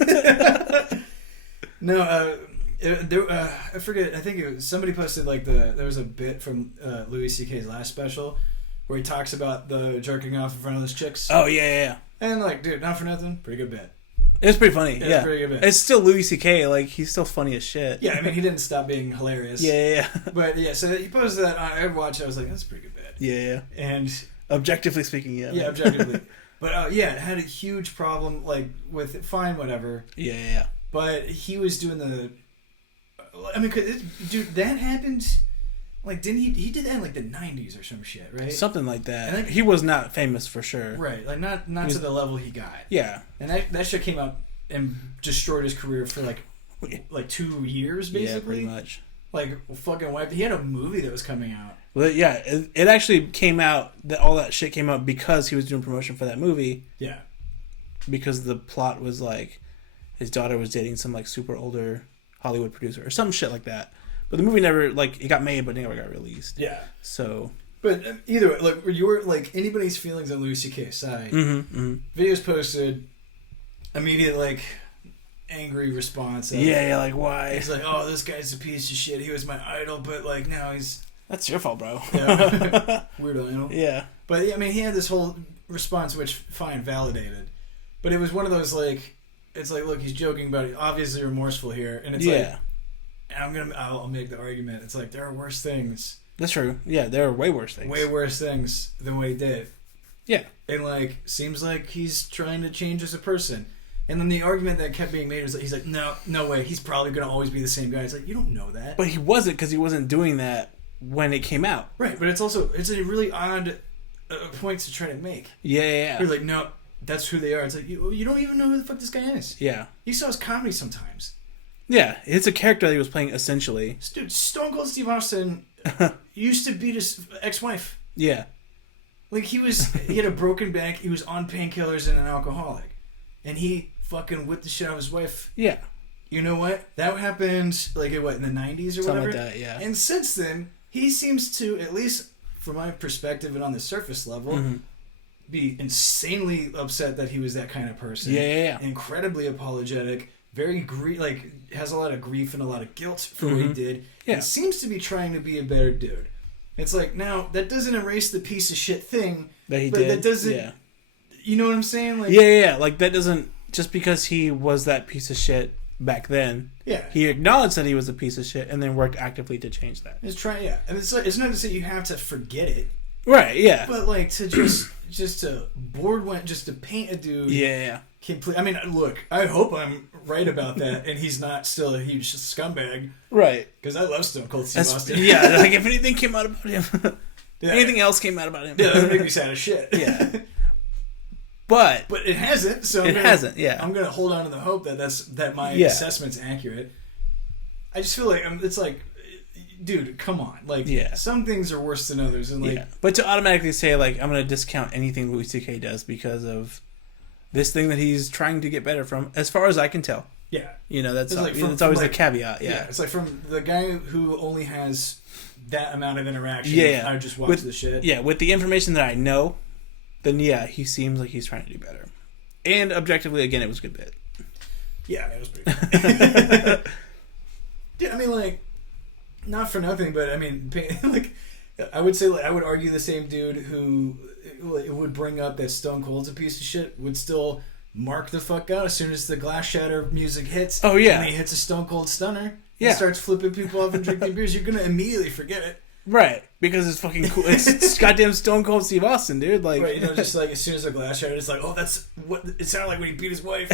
No, I forget. I think it was somebody posted like there was a bit from Louis C.K.'s last special where he talks about the jerking off in front of those chicks. Oh yeah. And like, dude, not for nothing, pretty good bit. It's pretty funny. It's pretty good bit. It's still Louis C.K. Like he's still funny as shit. Yeah, I mean he didn't stop being hilarious. Yeah. But yeah, so he posted that. I watched it. I was like, that's a pretty good bit. Yeah. And objectively speaking, yeah. Yeah, objectively. But yeah, it had a huge problem like with it, fine, whatever. Yeah. But he was doing the. I mean, dude, that happened. Like, didn't he did that in like the 90s or some shit, right? Something like that. And he was not famous for sure. Right, like not to the level he got. Yeah. And that shit came out and destroyed his career for like 2 years basically. Yeah, pretty much. Like fucking wiped. He had a movie that was coming out. Well, yeah, it actually came out that all that shit came out because he was doing promotion for that movie. Yeah. Because the plot was like his daughter was dating some like super older Hollywood producer or some shit like that. But the movie never, like, it got made, but it never got released. Yeah. So. But either way, like, you were, like, anybody's feelings on Louis C.K.'s side. Videos posted, immediate, like, angry response. Yeah, like, why? It's like, oh, this guy's a piece of shit. He was my idol, but, like, now he's... That's your fault, bro. Yeah. Weird idol. Yeah. But, yeah, I mean, he had this whole response, which, fine, validated. But it was one of those, like, it's like, look, he's joking about it. Obviously remorseful here. And it's like... I'll make the argument. It's like there are worse things. That's true. Yeah, there are way worse things. Way worse things than what he did. Yeah. And like seems like he's trying to change as a person. And then the argument that kept being made was like he's like, no way, he's probably gonna always be the same guy. It's like you don't know that. But he wasn't because he wasn't doing that when it came out. Right, but it's a really odd point to try to make. Yeah. You're like, no, that's who they are. It's like you don't even know who the fuck this guy is. Yeah. You saw his comedy sometimes. Yeah, it's a character that he was playing essentially. Dude, Stone Cold Steve Austin used to beat his ex-wife. Yeah. Like he had a broken back, he was on painkillers and an alcoholic. And he fucking whipped the shit out of his wife. Yeah. You know what? That happened like in the 90s or something whatever? Like that, yeah. And since then, he seems to, at least from my perspective and on the surface level, be insanely upset that he was that kind of person. Yeah. Incredibly apologetic. Very has a lot of grief and a lot of guilt for what he did. Yeah. And seems to be trying to be a better dude. It's like, now, that doesn't erase the piece of shit thing. That he but did. That doesn't... Yeah. You know what I'm saying? Like, yeah. Like, that doesn't... Just because he was that piece of shit back then, yeah, he acknowledged that he was a piece of shit and then worked actively to change that. It's trying, yeah. And it's not to say you have to forget it. Right, yeah. But, like, to just to paint a dude... Yeah. I mean, look, I hope I'm right about that and he's not still a huge scumbag. Right. Because I love Stone Cold Steve Austin. Yeah, like if anything came out about him, anything else came out about him. Yeah, that would make me sad as shit. Yeah. But it hasn't, so it hasn't, yeah. I'm going to hold on to the hope that my assessment's accurate. I just feel like, it's like, dude, come on. Like, some things are worse than others. And like, But to automatically say, like, I'm going to discount anything Louis C.K. does because of this thing that he's trying to get better from, as far as I can tell. Yeah. You know, that's always the caveat. Yeah. It's like from the guy who only has that amount of interaction. Yeah. I just watch the shit. Yeah, with the information that I know, then he seems like he's trying to do better. And objectively, again, it was a good bit. Yeah, it was pretty good. Yeah, I mean, like, not for nothing, but I mean, like, I would say, like, I would argue the same dude who would bring up that Stone Cold's a piece of shit would still mark the fuck out as soon as the glass shatter music hits. Oh, yeah. And he hits a Stone Cold stunner. Yeah. And starts flipping people off and drinking beers. You're going to immediately forget it. Right. Because it's fucking cool. It's goddamn Stone Cold Steve Austin, dude. Like, right, just like as soon as the glass shattered, it's like, oh, that's what it sounded like when he beat his wife.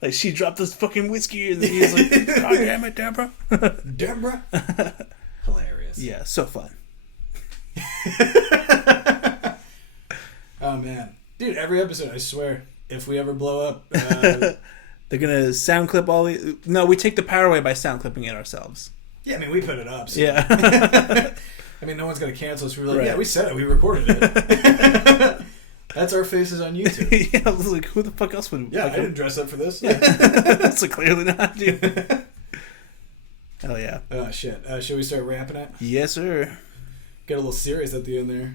Like, she dropped this fucking whiskey, and then he's like, God damn it, Deborah. Deborah? Hilarious. Yeah, so fun. Oh, man. Dude, every episode, I swear, if we ever blow up... They're going to sound clip all the... No, we take the power away by sound clipping it ourselves. Yeah, I mean, we put it up. So. Yeah. I mean, no one's going to cancel us. We're like, yeah, we said it. We recorded it. That's our faces on YouTube. Yeah, I was like, who the fuck else would... Yeah, I didn't dress up for this. So clearly not, dude. Hell yeah. Oh, shit. Should we start wrapping it? Yes, sir. Got a little serious at the end there.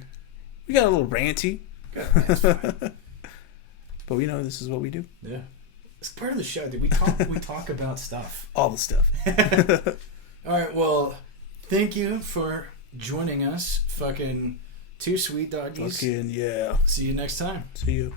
We got a little ranty. That's fine. But we know this is what we do. Yeah. It's part of the show, dude. We talk about stuff. All the stuff. All right, well, thank you for joining us. Fucking two sweet doggies. Fucking yeah. See you next time. See you.